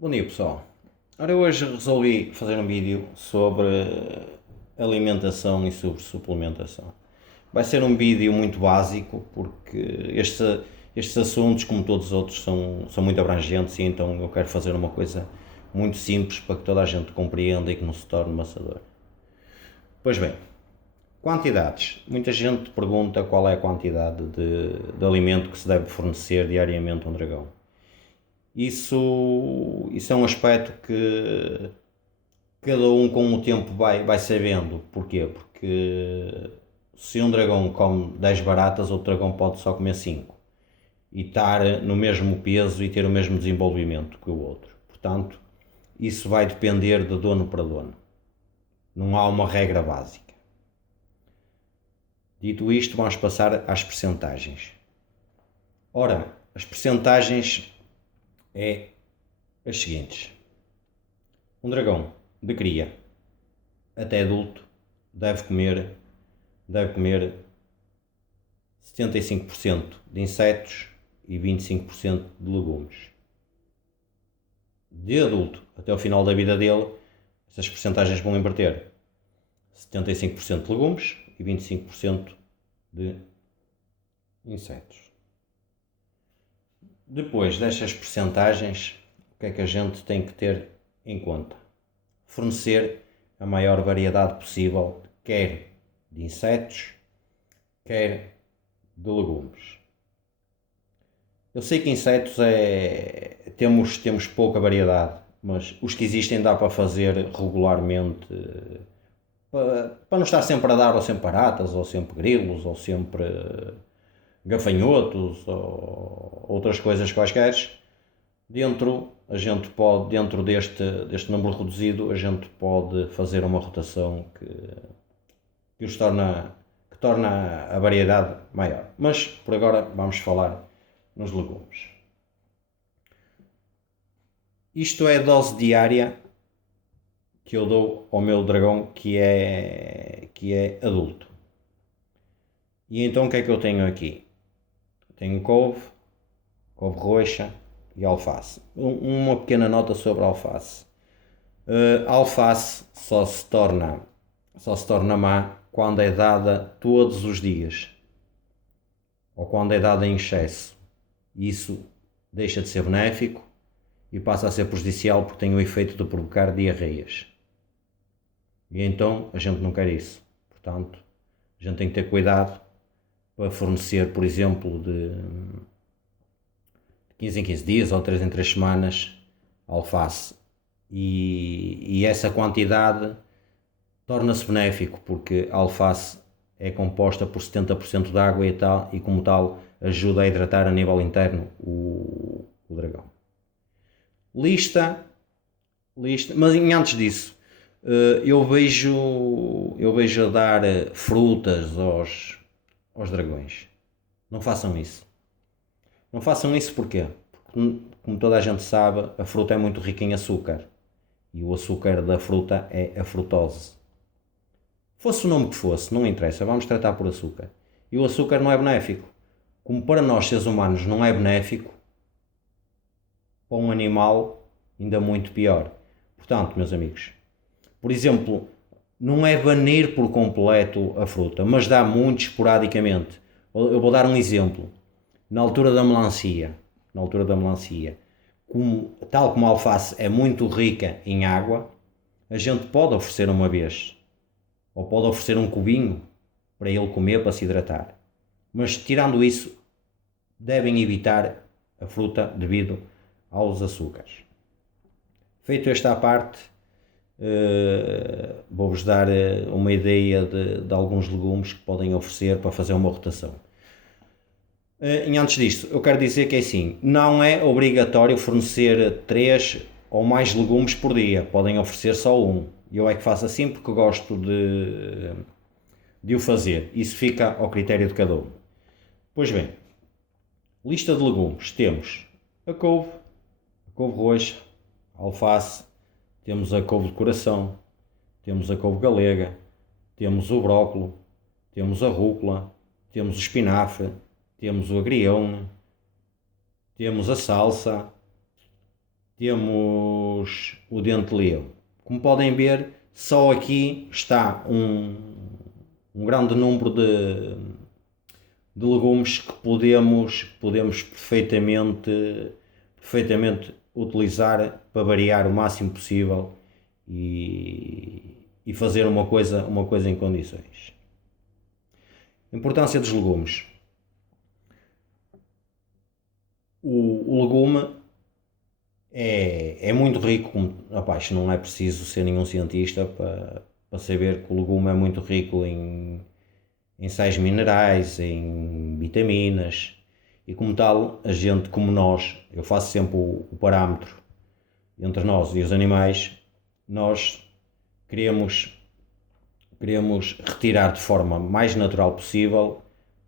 Bom dia pessoal. Ora, eu hoje resolvi fazer um vídeo sobre alimentação e sobre suplementação. Vai ser um vídeo muito básico porque estes assuntos, como todos os outros, são muito abrangentes e então eu quero fazer uma coisa muito simples para que toda a gente compreenda e que não se torne maçador. Pois bem, quantidades. Muita gente pergunta qual é a quantidade de alimento que se deve fornecer diariamente a um dragão. Isso é um aspecto que cada um com o tempo vai sabendo. Porquê? Porque se um dragão come 10 baratas, outro dragão pode só comer 5 e estar no mesmo peso e ter o mesmo desenvolvimento que o outro. Portanto, isso vai depender de dono para dono. Não há uma regra básica. Dito isto, vamos passar às percentagens. Ora, as percentagens é as seguintes. Um dragão de cria até adulto deve comer 75% de insetos e 25% de legumes. De adulto até o final da vida dele, essas percentagens vão inverter. 75% de legumes e 25% de insetos. Depois destas percentagens, o que é que a gente tem que ter em conta? Fornecer a maior variedade possível, quer de insetos, quer de legumes. Eu sei que insetos temos pouca variedade, mas os que existem dá para fazer regularmente, para não estar sempre a dar ou sempre baratas, ou sempre grilos, ou sempre gafanhotos, ou outras coisas quaisquer. Dentro deste número reduzido, a gente pode fazer uma rotação que torna a variedade maior. Mas por agora vamos falar nos legumes. Isto é a dose diária que eu dou ao meu dragão que é adulto. E então o que é que eu tenho aqui? Tenho couve roxa e alface. Uma pequena nota sobre a alface. A alface só se torna má quando é dada todos os dias ou quando é dada em excesso. Isso deixa de ser benéfico e passa a ser prejudicial porque tem o efeito de provocar diarreias. E então a gente não quer isso. Portanto, a gente tem que ter cuidado para fornecer, por exemplo, de 15 em 15 dias ou 3 em 3 semanas alface. E essa quantidade torna-se benéfico porque a alface é composta por 70% de água e como tal ajuda a hidratar a nível interno o dragão. Lista, mas antes disso, eu vejo a dar frutas aos dragões. Não façam isso. Não façam isso porquê? Porque, como toda a gente sabe, a fruta é muito rica em açúcar. E o açúcar da fruta é a frutose. Fosse o nome que fosse, não interessa, vamos tratar por açúcar. E o açúcar não é benéfico. Como para nós seres humanos não é benéfico, para um animal ainda muito pior. Portanto, meus amigos, por exemplo, não é banir por completo a fruta, mas dá muito esporadicamente. Eu vou dar um exemplo. Na altura da melancia, tal como a alface é muito rica em água, a gente pode oferecer uma vez, ou pode oferecer um cubinho para ele comer, para se hidratar. Mas tirando isso, devem evitar a fruta devido aos açúcares. Feito esta parte, vou-vos dar uma ideia de alguns legumes que podem oferecer para fazer uma rotação. E antes disto, eu quero dizer que é assim, não é obrigatório fornecer 3 ou mais legumes por dia, podem oferecer só um. Eu é que faço assim porque gosto de o fazer, isso fica ao critério de cada um. Pois bem, lista de legumes, temos a couve roxa, a alface, temos a couve de coração, temos a couve galega, temos o brócolo, temos a rúcula, temos o espinafre, temos o agrião, temos a salsa, temos o dente de leão. Como podem ver, só aqui está um grande número de legumes que podemos perfeitamente utilizar para variar o máximo possível e fazer uma coisa em condições. Importância dos legumes. O legume é muito rico, rapaz, não é preciso ser nenhum cientista para saber que o legume é muito rico em sais minerais, em vitaminas, e como tal, a gente, como nós, eu faço sempre o parâmetro entre nós e os animais, nós queremos retirar de forma mais natural possível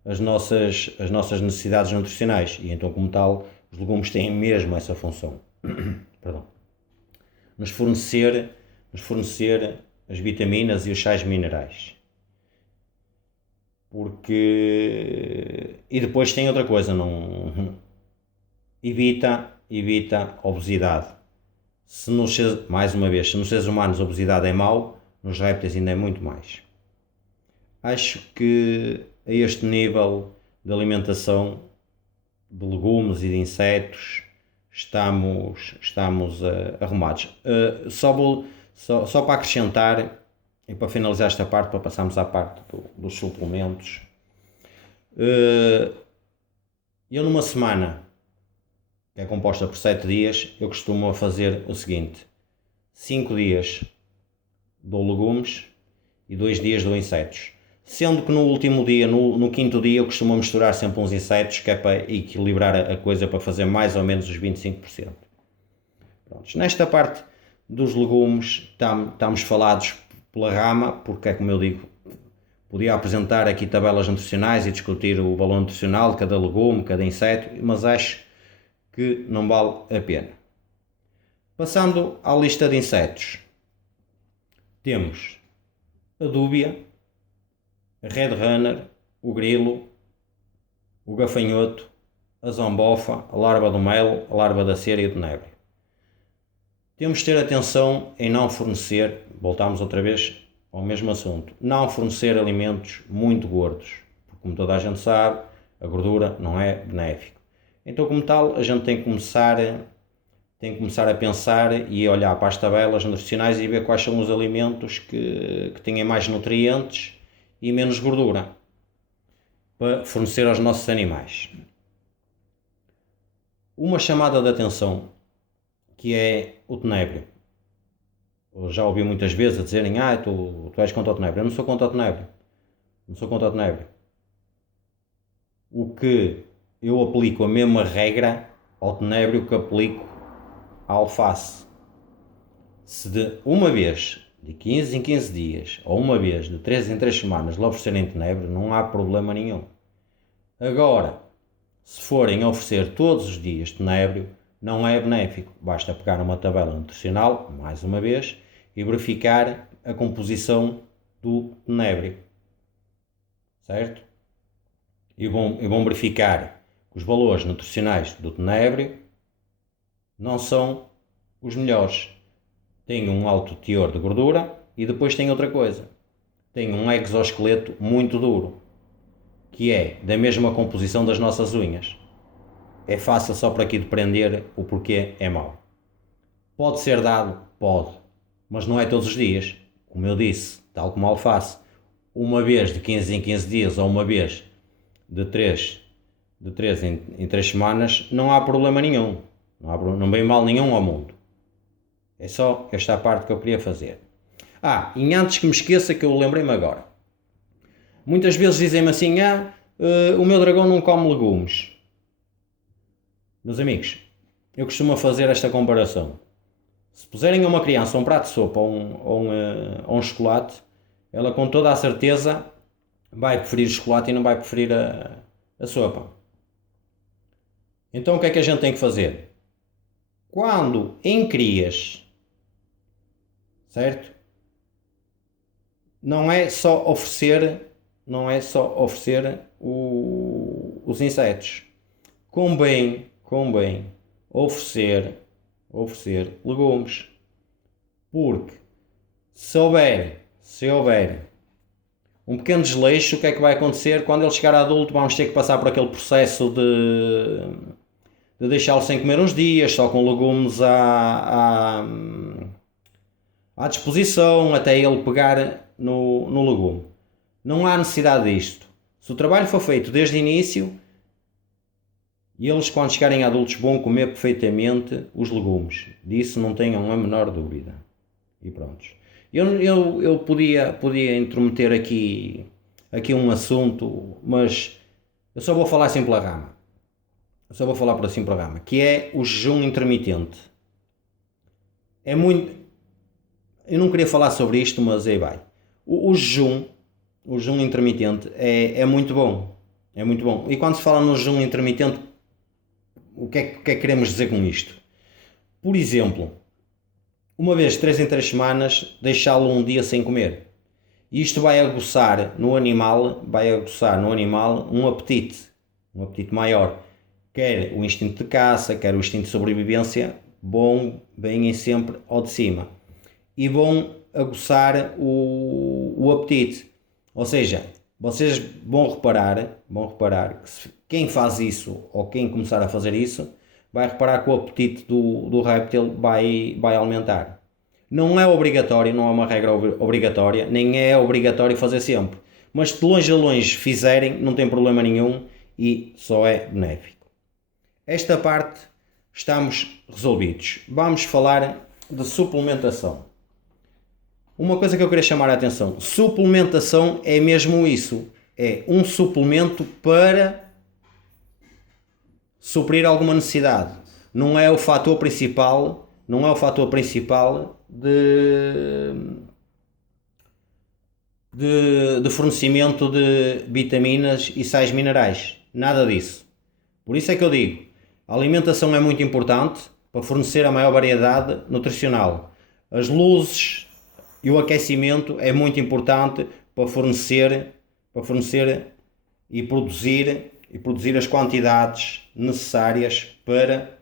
as nossas necessidades nutricionais, e então, como tal, os legumes têm mesmo essa função. Perdão. Nos fornecer as vitaminas e os sais minerais. E depois tem outra coisa, não evita obesidade. Mais uma vez, se nos seres humanos a obesidade é mau, nos répteis ainda é muito mais. Acho que a este nível de alimentação de legumes e de insetos estamos arrumados. Só para acrescentar e para finalizar esta parte, para passarmos à parte dos suplementos. Eu numa semana, que é composta por 7 dias, eu costumo fazer o seguinte: 5 dias dou legumes e 2 dias dou insetos. Sendo que no último dia, no quinto dia, eu costumo misturar sempre uns insetos, que é para equilibrar a coisa, para fazer mais ou menos os 25%. Pronto. Nesta parte dos legumes estamos falados pela rama, porque é como eu digo, podia apresentar aqui tabelas nutricionais e discutir o valor nutricional de cada legume, cada inseto, mas acho que não vale a pena. Passando à lista de insetos, temos a dúbia, a red runner, o grilo, o gafanhoto, a zombofa, a larva do mel, a larva da cera e o tenebro. Temos de ter atenção em não fornecer, voltamos outra vez ao mesmo assunto, não fornecer alimentos muito gordos, porque como toda a gente sabe, a gordura não é benéfico. Então, como tal, a gente tem que começar a pensar e olhar para as tabelas nutricionais e ver quais são os alimentos que têm mais nutrientes e menos gordura para fornecer aos nossos animais. Uma chamada de atenção, que é o tenebro. Eu já ouvi muitas vezes a dizerem: tu és contra o tenebro. Eu não sou contra o tenebro. Não sou contra o tenebro. O que eu aplico a mesma regra ao tenebro que aplico à alface. Se de uma vez de 15 em 15 dias ou uma vez de 3 em 3 semanas lhe oferecerem tenebro, não há problema nenhum. Agora, se forem oferecer todos os dias tenebro, não é benéfico. Basta pegar uma tabela nutricional, mais uma vez, e verificar a composição do tenebro. Certo? E vão verificar que os valores nutricionais do tenebro não são os melhores. Tem um alto teor de gordura e depois tem outra coisa. Tem um exoesqueleto muito duro, que é da mesma composição das nossas unhas. É fácil só para aqui depreender o porquê é mau. Pode ser dado? Pode. Mas não é todos os dias. Como eu disse, tal como a alface. Uma vez de 15 em 15 dias ou uma vez de 3 em 3 semanas, não há problema nenhum. Não vem mal nenhum ao mundo. É só esta parte que eu queria fazer. E antes que me esqueça, que eu lembrei-me agora. Muitas vezes dizem-me assim: o meu dragão não come legumes. Meus amigos, eu costumo fazer esta comparação. Se puserem a uma criança um prato de sopa ou um chocolate, ela com toda a certeza vai preferir o chocolate e não vai preferir a sopa. Então o que é que a gente tem que fazer? Quando em crias, certo? Não é só oferecer os insetos. Convém oferecer oferecer legumes. Porque se houver um pequeno desleixo, o que é que vai acontecer? Quando ele chegar a adulto, vamos ter que passar por aquele processo de deixá-lo sem comer uns dias, só com legumes à disposição, até ele pegar no legume. Não há necessidade disto. Se o trabalho for feito desde o início, eles, quando chegarem a adultos, vão comer perfeitamente os legumes. Disso não tenham a menor dúvida. E pronto. Eu podia intrometer aqui um assunto, mas eu só vou falar assim pela rama. Que é o jejum intermitente. É muito... Eu não queria falar sobre isto, mas aí vai. O jejum intermitente é muito bom. É muito bom. E quando se fala no jejum intermitente, o que é que queremos dizer com isto? Por exemplo, uma vez 3 em 3 semanas, deixá-lo um dia sem comer. Isto vai aguçar no animal um apetite maior. Quer o instinto de caça, quer o instinto de sobrevivência, vêm sempre ao de cima. E vão aguçar o apetite. Ou seja, vocês vão reparar que quem faz isso, ou quem começar a fazer isso, vai reparar que o apetite do réptil vai aumentar. Não é obrigatório, não é uma regra obrigatória, nem é obrigatório fazer sempre. Mas se de longe a longe fizerem, não tem problema nenhum e só é benéfico. Esta parte estamos resolvidos. Vamos falar de suplementação. Uma coisa que eu queria chamar a atenção, suplementação é mesmo isso, é um suplemento para suprir alguma necessidade. Não é o fator principal de fornecimento de vitaminas e sais minerais. Nada disso. Por isso é que eu digo, a alimentação é muito importante para fornecer a maior variedade nutricional. As luzes e o aquecimento é muito importante para fornecer e produzir as quantidades necessárias para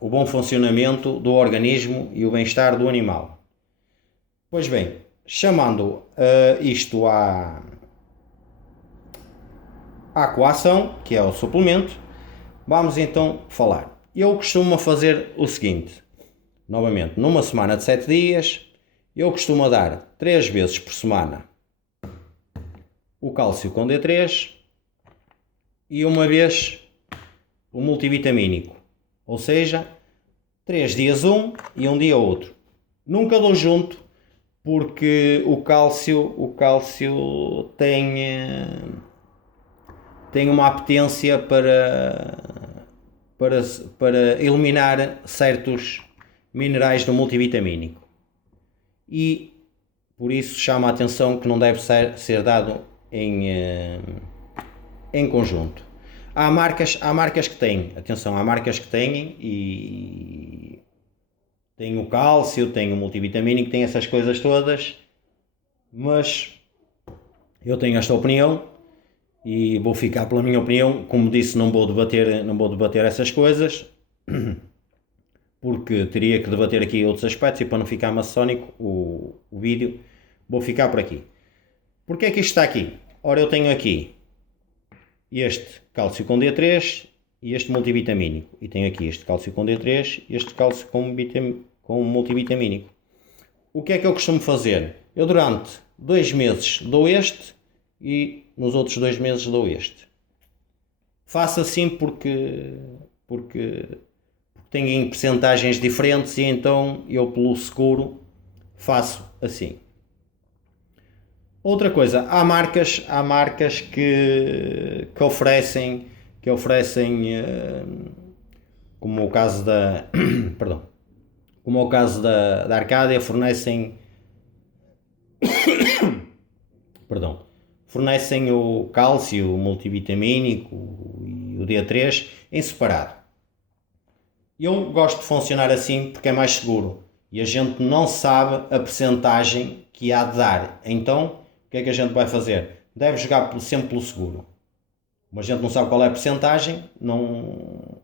o bom funcionamento do organismo e o bem-estar do animal. Pois bem, chamando isto à coação, que é o suplemento, vamos então falar. Eu costumo fazer o seguinte, novamente, numa semana de 7 dias, eu costumo dar 3 vezes por semana o cálcio com D3 e uma vez o multivitamínico, ou seja, 3 dias um e um dia outro. Nunca dou junto porque o cálcio tem uma apetência para eliminar certos minerais do multivitamínico e por isso chama a atenção que não deve ser dado em conjunto. Há marcas que têm, atenção, há marcas que têm e tem o cálcio, tem o multivitamínico, tem essas coisas todas, mas eu tenho esta opinião e vou ficar pela minha opinião. Como disse, não vou debater essas coisas, porque teria que debater aqui outros aspectos e para não ficar maçónico o vídeo, vou ficar por aqui. Porquê é que isto está aqui? Ora, eu tenho aqui este cálcio com D3 e este multivitamínico. E tenho aqui este cálcio com D3 e este cálcio com multivitamínico. O que é que eu costumo fazer? Eu durante 2 meses dou este e nos outros 2 meses dou este. Faço assim porque têm percentagens diferentes e então eu pelo seguro faço assim. Outra coisa, há marcas que oferecem como o caso da da Arcadia, fornecem o cálcio, o multivitamínico e o D3 em separado. Eu gosto de funcionar assim porque é mais seguro e a gente não sabe a percentagem que há de dar. Então, o que é que a gente vai fazer? Deve jogar sempre pelo seguro. Mas a gente não sabe qual é a percentagem, não...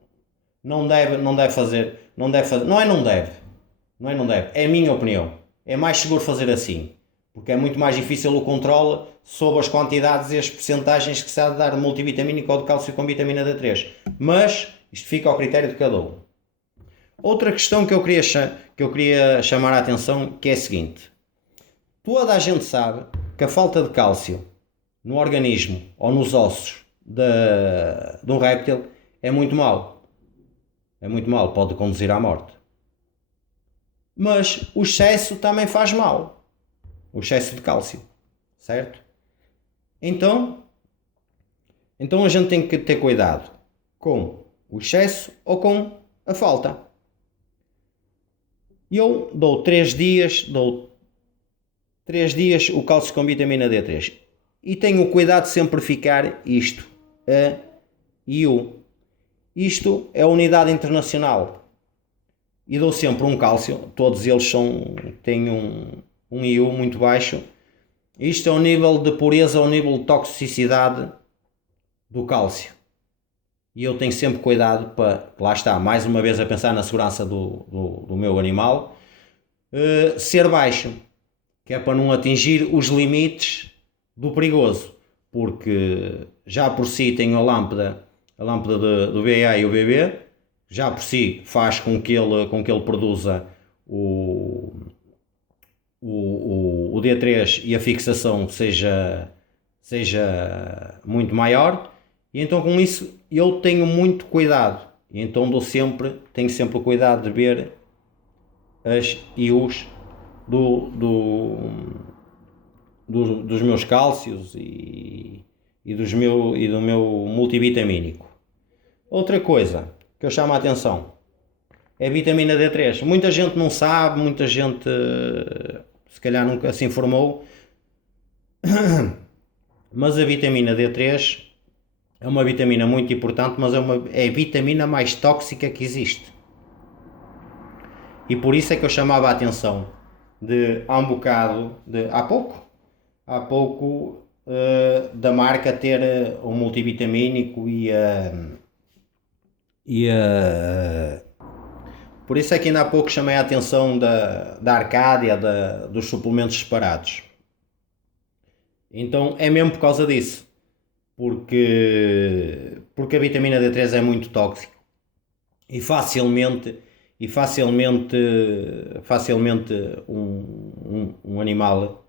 não deve, é a minha opinião. É mais seguro fazer assim, porque é muito mais difícil o controle sobre as quantidades e as percentagens que se há de dar de multivitamínico ou de cálcio com vitamina D3. Mas isto fica ao critério de cada um. Outra questão que eu queria chamar a atenção, que é a seguinte. Toda a gente sabe que a falta de cálcio no organismo ou nos ossos de um réptil é muito mau. É muito mau, pode conduzir à morte. Mas o excesso também faz mal. O excesso de cálcio. Certo? Então a gente tem que ter cuidado com o excesso ou com a falta. Eu dou 3 dias o cálcio com vitamina D3 e tenho o cuidado de sempre ficar isto, A e U. Isto é a unidade internacional e dou sempre um cálcio, todos eles têm um IU muito baixo. Isto é o nível de pureza, o nível de toxicidade do cálcio. E eu tenho sempre cuidado para, lá está, mais uma vez a pensar na segurança do meu animal, ser baixo, que é para não atingir os limites do perigoso, porque já por si tenho a lâmpada do BA e o BB, já por si faz com que ele produza o D3 e a fixação seja muito maior, e então com isso eu tenho muito cuidado, e então tenho sempre o cuidado de ver as IUs dos meus cálcios e do meu multivitamínico. Outra coisa que eu chamo a atenção é a vitamina D3. Muita gente não sabe, muita gente se calhar nunca se informou, mas a vitamina D3 é uma vitamina muito importante, mas é a vitamina mais tóxica que existe. E por isso é que eu chamava a atenção há pouco da marca ter um multivitamínico por isso é que ainda há pouco chamei a atenção da Arcádia, dos suplementos separados. Então é mesmo por causa disso, porque a vitamina D3 é muito tóxica e facilmente um animal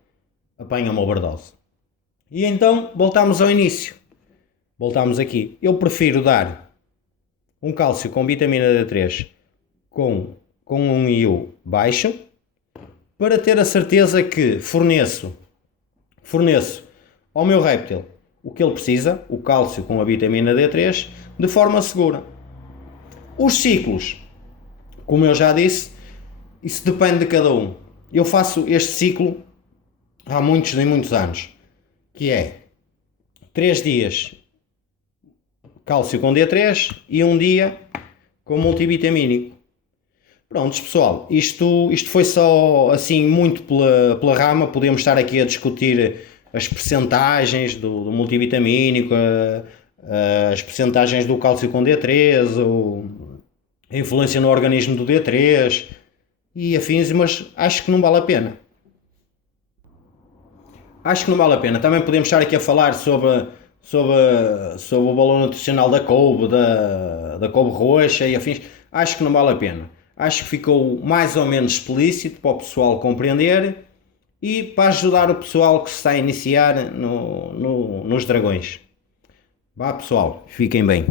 apanha uma overdose. E então voltamos ao início. Voltamos aqui. Eu prefiro dar um cálcio com vitamina D3 com um IU baixo para ter a certeza que forneço ao meu réptil o que ele precisa, o cálcio com a vitamina D3, de forma segura. Os ciclos, como eu já disse, isso depende de cada um. Eu faço este ciclo há muitos anos, que é 3 dias cálcio com D3 e 1 dia com multivitamínico. Prontos, pessoal, isto foi só assim muito pela rama. Podemos estar aqui a discutir as percentagens do multivitamínico, as percentagens do cálcio com D3, a influência no organismo do D3 e afins, mas acho que não vale a pena. Também podemos estar aqui a falar sobre o valor nutricional da couve, da couve roxa e afins. Acho que não vale a pena. Acho que ficou mais ou menos explícito para o pessoal compreender e para ajudar o pessoal que se está a iniciar nos dragões. Vá, pessoal, fiquem bem.